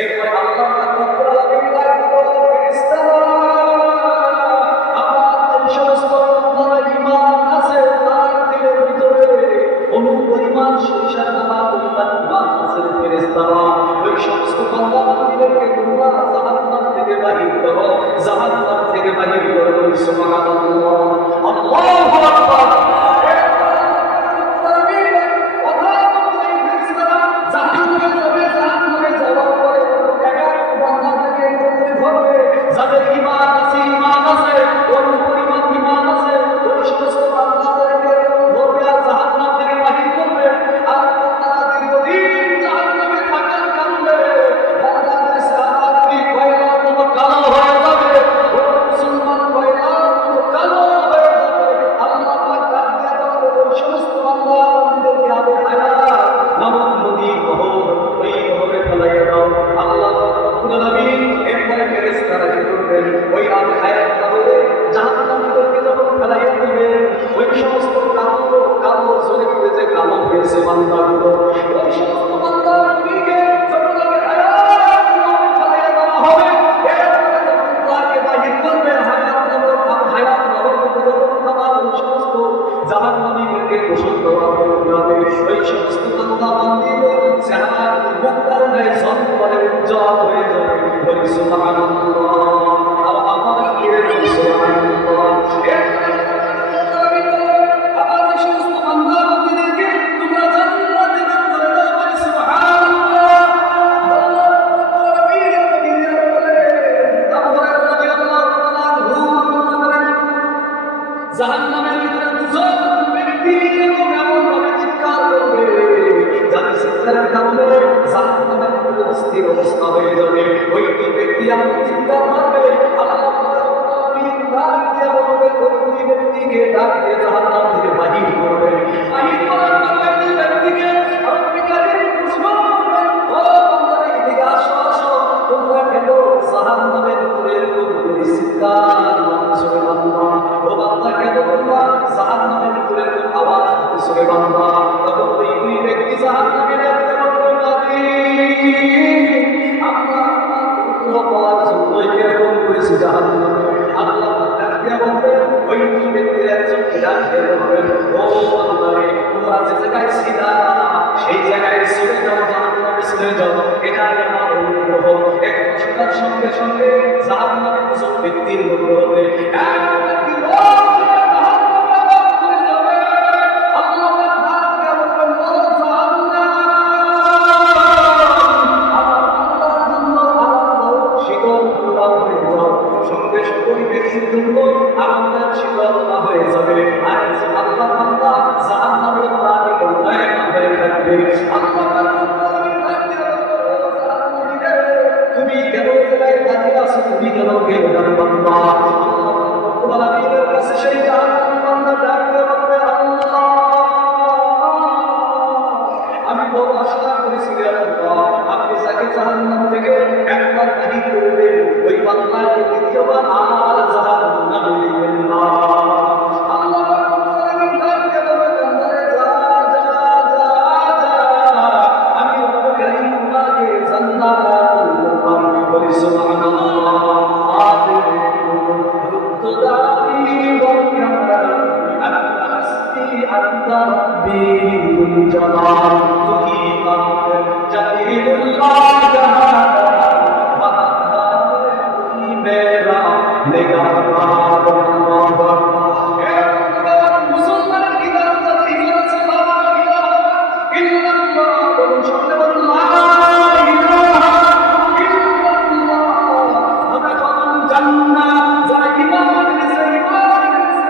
এরপরে আল্লাহ রাব্বুল আলামিন ফেরেশতারা আমার যে সমস্ত বান্দারা ঈমান আছে তার দিলের ভিতরে অনুপরিমাণ সরিষার দানা পরিমাণ ঈমান আছে ফেরেশতারা ওই সমস্ত বান্দাদেরকে তোমরা জাহান্নাম থেকে বাহির করো, জাহান্নাম থেকে বাহির করো। সুবহানাল্লাহ, আল্লাহু আকবার। যাদের ঈমান আছে, ঈমান আছে, অনুপরিমাণ ঈমান আছে, ওই সমস্ত বান্দাদেরকে ধরবে আর জাহান্নাম থেকে বাহির করবে। আর বান্দারা দীর্ঘদিন জাহান্নামে থাকার কারণে বান্দাদের সাহাবী কয়লার মতো কালো হয়ে যাবে, মুসলমান কয়লার মতো কালো হয়ে যাবে। আল্লাহ পাক ডাক দিয়ে বলবে ওই সমস্ত বান্দাদেরকে আবে হায়াত নামক নদী বহর, ওই বহরে ফেলাইয়া দাও। আল্লাহ রাব্বুল আলামিন এরপরে ফেরেশতারা কি করবেন, ওই আবে হায়াত নামে জাহান্নামীদেরকে যখন ফেলাইয়া দিবেন, ওই সমস্ত কালো কালো জ্বলে পড়েছে কালো হয়েছে বান্দাগুলো, ওই সমস্ত বান্দাগুলিকে যখন আবে হায়াত নামে ফেলাইয়া দেওয়া হবে, এরপরে যখন তাকে বাহির করবে হায়াত নামক আবে হায়াত নামক যখন খাবার ওই সমস্ত জাহান্নামীদেরকে গোসল দেওয়া হবে, ওই সমস্ত বান্দা বান্দীদের চেহারা মুখটার গায়ে ঝলমলে উজ্জ্বল হয়ে যাবে। বলি সুবহানাল্লাহ, আর আমার কিরে সুবহানাল্লাহ। আবার ওই সমস্ত বান্দা বান্দীদেরকে তোমরা জান্নাতে দান করে দাও। বলি সুবহানাল্লাহ। আল্লাহ রাব্বুল আলামিন আবু হুরায়রা রাদিয়াল্লাহু তাআলা আনহু বলেন, জাহান্নামের ভিতরে দুজন ব্যক্তি এমন ভাবে চিৎকার করবে যাদের চিৎকারের কারণে জাহান্নামের ভিতরে অস্থির অবস্থা হয়ে যাবে। ওই দুই ব্যক্তি এমন চিৎকার মারবে, আল্লাহ রাব্বুল আলামিন ডাক দিয়ে বলবে ওই দুই ব্যক্তিকে ডাক দিয়ে জাহান্নাম থেকে বাহির করবে। বাহির করার পর ওই দুই ব্যক্তিকে রব্বুল কারীম প্রশ্ন করবেন, ও বান্দারা এদিকে আসো, আসো, তোমরা কেন জাহান্নামের ভিতরে এরকম করে চিৎকার মারছো রে বান্দা? ও বান্দা কেন তোমরা জাহান্নামের ভিতরে এরকম আওয়াজ দিতেছো রে বান্দা? তখন ওই দুই ব্যক্তি জাহান্নামে দেখতে পারবে নাকি আমরা অনুগ্রহ পাওয়ার জন্যই এরকম করেছি জাহান্নামে। আল্লাহ ডাক দিয়ে বলবেন ওই দুই ব্যক্তির একজনকে ডাক দিয়ে বলবেন, ও বান্দারে তোমরা যে জায়গায় ছিলা সেই জায়গায় চলে যাও, জাহান্নামে চলে যাও, এটা আমার অনুগ্রহ। একটু শোনার সঙ্গে সঙ্গে জাহান্নামে দুজন ব্যক্তির মধ্যে হবে এক ব্যক্তি আরামদায়ক শীতল হয়ে যাবে। আর আল্লাহ বান্দা জাহান্নামের আগুনে বন্ধায় হয়ে থাকবে। তুমি কেন জায়গায় দাঁড়িয়ে আছো, তুমি কেন গেলে যাবে বান্দা? আল্লাহ রাব্বুল আলামিনের কাছে সেই জাহান্নামী বান্দা ডাক দিয়ে বলবে, আল্লাহ আমি বড় আশা করেছি রে আল্লাহ, আপনি যাকে জাহান্নাম থেকে একবার বাহির করবেন ওই বান্দাকে দ্বিতীয়বার আর জাহান্নামে দিবেন না। আল্লাহ রাব্বুল আলামিন ডাক দিয়ে বলবেন, বান্দারে যা যা যা যা, আমি রব্বুল কারীম তোমাকে জান্নাতুল দিলাম। বলি সুবহানাল্লাহ। তুদারি ওয়াল কামাল আনতা হাসবি আনতা রাব্বি কুল জালাল তুহি কাদের জালিলুল্লাহ জাহান মেরা নিগাহবান আল্লাহ। মুসলমানের কি নাম যাদের ঈমান আছে, লা ইলাহা ইল্লাল্লাহ, বলুন সকলে বলুন লা ইলাহা ইল্লাল্লাহ। আমরা কখন জান্নাত যারা ঈমান এনেছে, ঈমান এনেছে,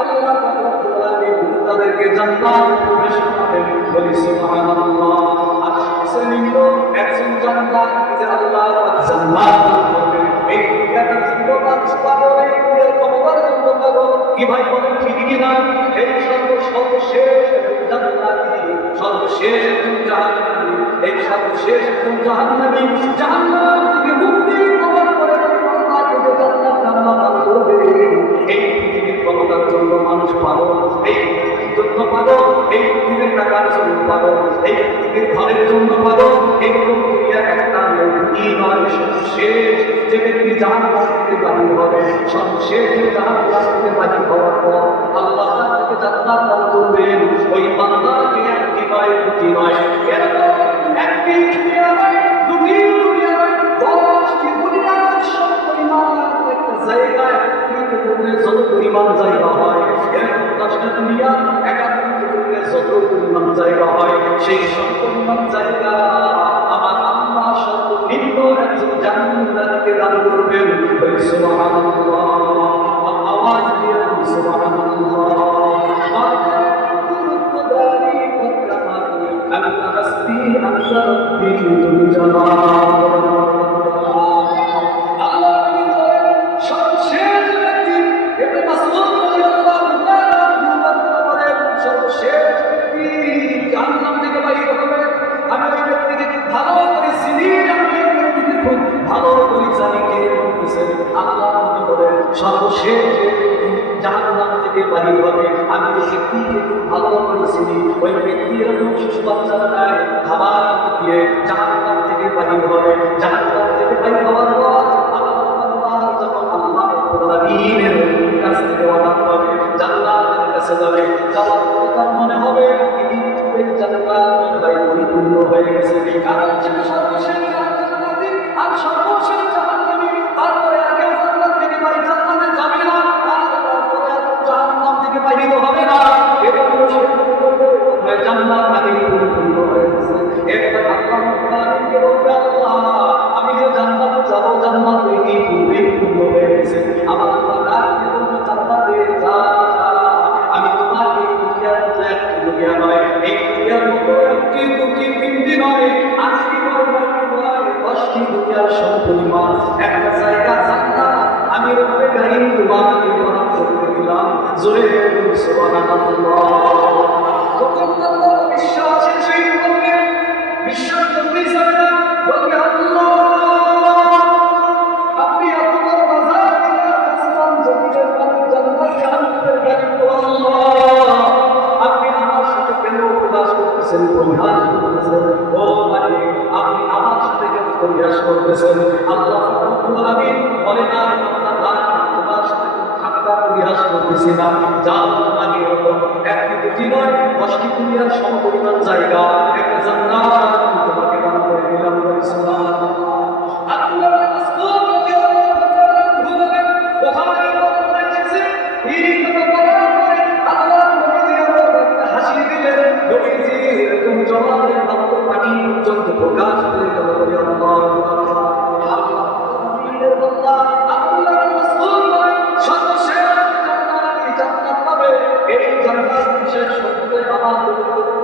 আল্লাহ রাব্বুল আলামিন তাদেরকে জান্নাত প্রবেশ করাবেন। বলি সুবহানাল্লাহ। আর শ্রেণীর একজন জান্নাত যে আল্লাহ জান্নাত করবেন। এই দুনিয়াটা জীবন মানুষ পাগল, এই দুনিয়ার ক্ষমতার জন্য পাগল। কি ভাই বলেন ঠিক কিনা? এই সর্বশেষ জান্নাতি, সর্বশেষ জাহান্নামী, এই সর্বশেষ জাহান্নামী জাহান্নাম থেকে মুক্তি পাওয়ার পরে আল্লাহকে যে জান্নাত আল্লাহ দান করবে। এই পৃথিবীর ক্ষমতার জন্য মানুষ পাগল, এই পৃথিবীর জন্য পাগল, এই পৃথিবীর টাকার জন্য পাগল, এই পৃথিবীর ঘরের জন্য পাগল। এই দুনিয়া একটা সর্বশেষ জাহান্নাম থেকে বাহির হওয়ার পর আল্লাহ তাকে জান্নাত দান করবেন। ওই বান্দাকে একটি নয় দুটি নয়, এরকম একটি দুনিয়া নয় দুটি দুনিয়া নয় 10টি দুনিয়ার সব পরিমাণ একটা জায়গায় একত্রিত করলে যত পরিমাণ জায়গা হয়, এরকম 10টা দুনিয়া একত্রিত করলে যত পরিমাণ জায়গা হয়, সেই সব পরিমাণ জায়গা আমার আল্লাহ সর্বনিম্ন একজন জান্নাতকে দান করবেন। সুবহানাল্লাহ, আওয়াজ দিয়ে সুবহানাল্লাহ। أنت حسبي أنت ربي ذو الجلال। সর্বশেষ ব্যক্তি ইবনে মাসউদ রাদিয়াল্লাহু তাআলা বলেন, সর্বশেষ ব্যক্তি জাহান্নাম থেকে বাহির হবে। আমি ওই ব্যক্তিকে খুব ভালো করে চিনি, আমি ওই ব্যক্তিকে খুব ভালো করে জানি। কে বলতেছেন? আল্লাহ বলেন সর্বশেষ জাহান্নাম থেকে বাহির হবে। আমি ওই ব্যক্তিকে খুব ভালো করে চিনি। ওই ব্যক্তি এরকম শিশু বাচ্চারা নাই, খাবার দিয়ে জাহান্নাম থেকে বাহির হবে। জাহান্নাম থেকে বাহির হওয়ার পর কাছে ওয়াদা করবে, জান্নাতের কাছে যাবে। যাওয়ার পর তার মনে হবে জান্নাত পরিপূর্ণ হয়ে গেছে, কারণ সর্বশেষ জান্নাতি আর সর্বশেষ জাহান্নামী। তারপরে আর কেউ জান্নাত থেকে বাহির জান্নাতে যাবে না, আর তারপরে জাহান্নাম থেকে বাহির হবে না। এরকম জান্নাত আগে পরিপূর্ণ হয়ে গেছে। এরপর আল্লাহ তাআলাকে বলবে, আল্লাহ আমি যে জান্নাতে যাব, জান্নাত এই পূর্বেই পূর্ণ হয়ে গেছে। আমার আল্লাহ ডাকতে বলবে, জান্নাতে যা আমি তোমাকে দুনিয়ার মতো একটি দুনিয়া নয়, এই দুনিয়ার মতো একটি দুটি তিনটি নয়, 8টি নয় 9টি নয় 10টি দুনিয়ার সমপরিমাণ একটা জায়গা জান্নাত আমি রব্বে কারীম তোমাকে বরাদ্দ করে দিলাম। জোরে বলুন সুবহানাল্লাহ। দোকানদার বিশ্বাসের সহিত বলবে, বিশ্বাস করতেই চায় না, বলবে আল্লাহ আপনি এত বড় বাজার দিলেন, আসমান জমিনের মালিক, জান্নাত জাহান্নামের মালিক, আল্লাহ আপনি আমার সাথে কেন পরিহাস করতেছেন? পরিহাস করতেছেন ও মালিক, আপনি আমার সাথে কেন পরিহাস করতেছেন? আল্লাহ রাব্বুল আলামিন বলে না, আল্লাহ তোমার সাথে ঠাট্টা পরিহাস করতেছি না। যাও তোমাকে এরকম একটি দুটি নয় 10টি দুনিয়ার সমপরিমাণ জায়গা একটা জান্নাত তোমাকে দান করে দিলাম। সুবহানাল্লাহ। আল্লাহ রাসূল রাদিয়াল্লাহু তাআলা বলেন, ওখানে বলা হয়েছে এই কথা বলার পরে আল্লাহ নবীজি আমাদেরকে হাসি দিলেন। নবীজি এরকম জবানের মাত্র পানি পর্যন্ত প্রকাশ করে গেল। আল্লাহু আকবার। আল্লাহ নবীর বান্দা আল্লাহ রাসূল বলেন, সর্বশেষ জান্নাত জান্নাত পাবে। এই জান্নাত বিশেষ সত্যি আমাদের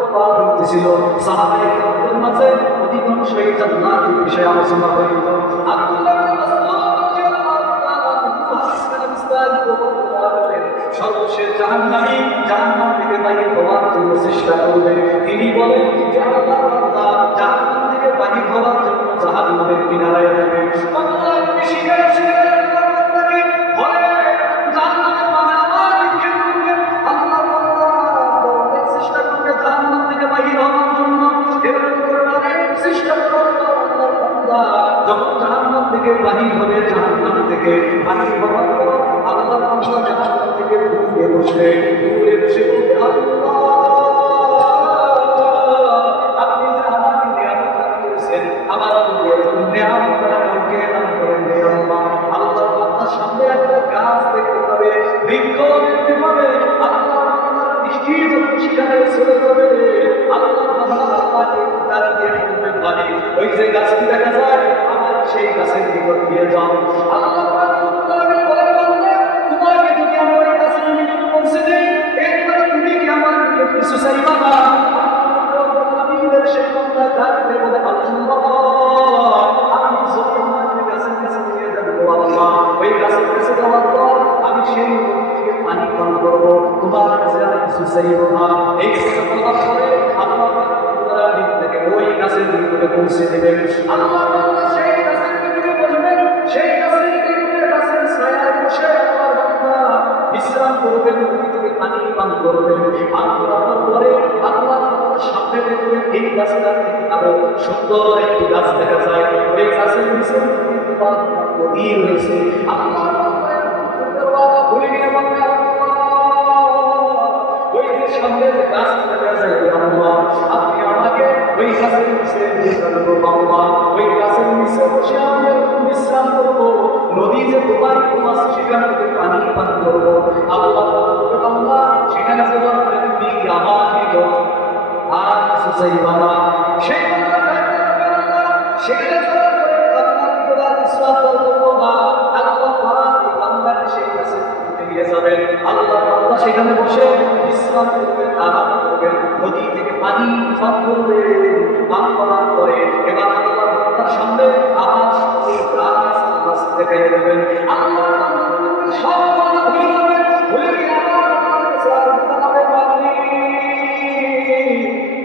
কথা হইতেছিল। সাহাবায়ে কেরামের মাঝে অধিকাংশ এই জান্নাতের বিষয়ে আলোচনা হইত। আব্দুল্লাহ ইবনে মাসউদ রাদিয়াল্লাহু তাআলা সর্বশেষ জাহান্নামী জাহান্নাম থেকে বাহির হওয়ার জন্য চেষ্টা করবে। তিনি বলেন যে আল্লাহ বান্দা জাহান্নাম থেকে বাহির হওয়ার জন্য জাহান্নামের কিনারায় যাবে। আল্লাহ বেশি বেশি আল্লাহ বান্দাকে বলে জাহান্নামের মাঝে আবার নিক্ষেপ করবে। আল্লাহ বান্দা অনেক চেষ্টা করবে জাহান্নাম থেকে বাহির হওয়ার জন্য। এরকম করে অনেক চেষ্টা করবে আল্লাহ বান্দা যখন জাহান্নাম থেকে বাহির হবে, জাহান্নাম থেকে বাহির হওয়ার পর আল্লাহ বান্দা জাহান্নাম থেকে দূরে বসে বলবে, আল্লাহ আপনি যে আমাকে নিয়ামত দান করেছেন, আমার নিয়ামত দ্বারা কাউকে দান করেন নি আল্লাহ। আল্লাহ বান্দার সামনে একটা গাছ দেখতে পাবে, বৃক্ষ দেখতে পাবে। আল্লাহ বান্দার দৃষ্টি যখন সেখানে চলে যাবে, আল্লাহ বান্দা আল্লাহকে ডাক দিয়ে বলবেন, মালিক ওই যে গাছটি দেখা যায় আমার সেই গাছের নিকট দিয়ে যাও। আল্লাহ তোমাকে যদি আমি ওই গাছের নিকট পৌঁছে দিই, এরপরে তুমি কি আমার নিকট কিছু চাইবা না? সেই বান্দা ডাকতে বলে, আল্লাহ আপনি যদি আমাকে গাছের কাছে নিয়ে যাবেন আল্লাহ, ওই গাছের কাছে যাওয়ার পর আমি সেই নদীকে পানি পান করবো, তোমার কাছে আমি কিছু চাইব না। এই কথা বলার পরে আল্লাহ থেকে ওই গাছের নিকটে পৌঁছে দেবেন। আল্লাহ সেই গাছের নিকটে বসবেন, সেই গাছের নিকটে গাছের ছায়ায় বসে আল্লাহর বান্দা বিশ্রাম করবেন, নদী থেকে পানি পান করবেন। পান করার পরে আল্লাহ সামনে দেখবেন এই গাছটা আরো সুন্দর একটি গাছ দেখা যায়। ওই গাছের নিচে নদী রয়েছে। আল্লাহ ফেলবো বাবা, ওই গাছের নিচে বসে আমি বিশ্রাম করবো, নদী যে তোমার তোমার সেখান থেকে পানি পান করবো। আল্লাহ আল্লাহ সেখানে যাওয়ার পরে তুমি আমার দিল আর কিছু চাইবা না। সেই সেখানে যাওয়ার পরে আল্লাহ তোরা ইসলাম করবো না। আল্লাহ বান্দাকে সেই কাছে নিয়ে যাবেন। আল্লাহ বান্দা সেখানে বসে বিশ্রাম করবেন, আরাম করবেন, নদী থেকে পানি পান করবে। পান করার পরে এবার আল্লাহ বান্দার সামনে আবার ওই গাছ দেখাই দেবেন। আল্লাহ সব কথা ভুলে যাবেন, ভুলে গিয়ে আবার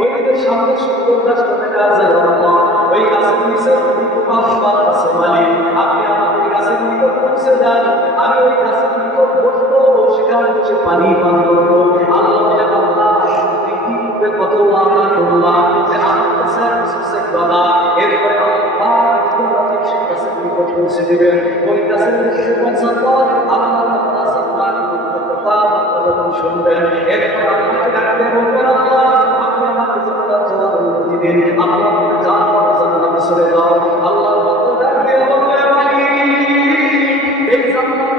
ওই সামনে সুন্দর গাছটা দেখা যায়। ওই গাছের নিচে তোমার কাছে মালিক, আপনি আমার ওই গাছের নিকট পৌঁছে যান, আমি ওই গাছের নিকট বসবো, সেখানে বসে পানি পান করবো। আল্লাহ বলে আল্লাহ কত ওয়াদা করলাম যে আমার কাছে বাবা, এরপরে আল্লাহ সেই গাছের নিকট পৌঁছে দেবেন। ওই গাছের নিকট পৌঁছার পর আল্লাহ যখন শুনবেন, এরপর আপনাকে ডাকতে বলবেন আল্লাহ আপনি আমাকে জান্নাত যাওয়ার অনুমতি দিন। আল্লাহ বলবে যাও জান্নাতে চলে যাও। আল্লাহ ডাকতে বলবে এই জান্নাত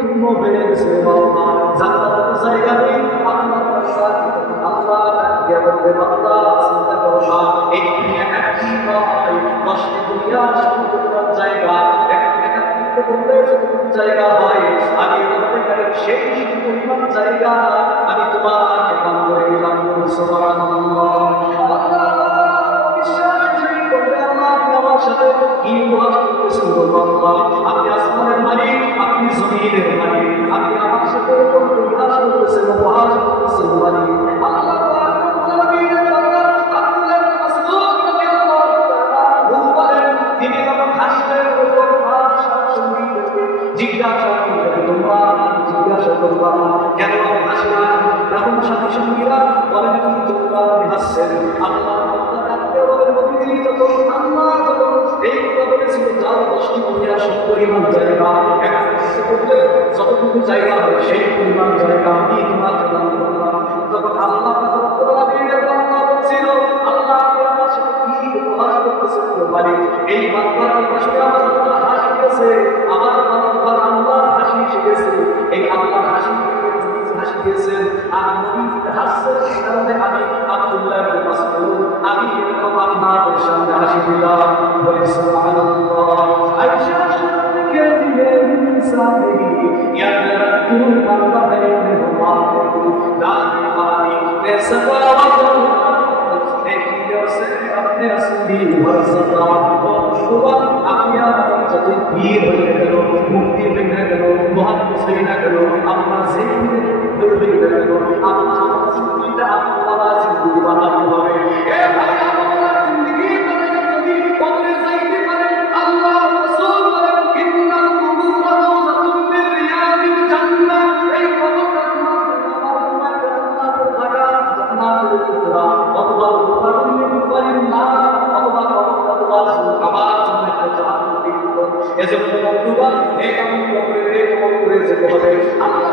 পূর্ণ হয়ে গেছে বাবা, জান্নাতের জায়গা নেই। আল্লাহ আল্লাহ ডাকতে বলবে বান্দা চিন্তা করো না, এই দুনিয়া একটি নয়, 10টি দুনিয়া সম্পূর্ণ জায়গা, একটা বললে জায়গা হয়, আমি সেই পরিমাণ জায়গা আমি তোমাকে দান করে দিলাম। সুবহানাল্লাহ। আমার সাথে কি ওয়াজ করতেছেন আল্লাহ, আপনি আসমানের মালিক, আপনি জমিনের মালিক, আপনি আমার সাথে পরিহাস করতেছেন, উপহাস করতেছেন মালিক। আল্লাহ তিনি যখন হাসলেন জিজ্ঞাসা করবে তোমরা জিজ্ঞাসা করবা কেন আমি হাসলাম? তখন সাথী সঙ্গীরা বলেন কি তোমরা হাসছেন? আল্লাহ ডাকতে বলেন নবীজি যখন আল্লাহ যখন এই কথা বলেছিল যার 10টি দুনিয়া সব পরিমাণ জায়গা, এখন করলে যতটুকু জায়গা হয় সেই পরিমাণ জায়গা আমি তোমাকে দান করলাম। তখন আল্লাহ বলছিল আল্লাহ আমার সাথে কি উপহাস করতেছেন মালিক, এই বান্দার কথা শুনে আমার হাসি গেছে, আমার বান্দার আল্লাহর হাসি এসে গেছে। এই আল্লাহর হাসি হাসি দিয়েছেন আর নবী হাসছেন, এই কারণে আমি আব্দুল্লাহ ইবনে মাসউদ আমি এরকম আপনাদের সামনে হাসি দিলাম। বলি সুবহানাল্লাহ। আয়েশা থেকে দিয়ে ইনসানি ইয়াদুল বান্দা বাইনে হুমায়ু লা ইমানি তেসাওয়াত अपने असली भरसता भगवान आज्ञा जते पीर হয়ে গেল, মুক্তি হয়ে গেল, মুহাদ্দিস হয়ে গেল, আপনার জিন্দগি হয়ে গেল, আপনার জিন্দগিটা আল্লাহর জিন্দগি বানাতে হবে। এ ভাই আপনার জিন্দগি বানাতে যদি কবরে যাইতে পারে, আল্লাহ রাসূল বলেন ইন্নাল কুবুরা রাওযাতুম মিন রিয়াদিল জান্নাহ, এই কবরটা তোমার জান্নাতের বাগান, জান্নাতের টুকরা অথবা এজন্য বন্ধুগণ এই কামনা করে যেতে হবে। আল্লাহ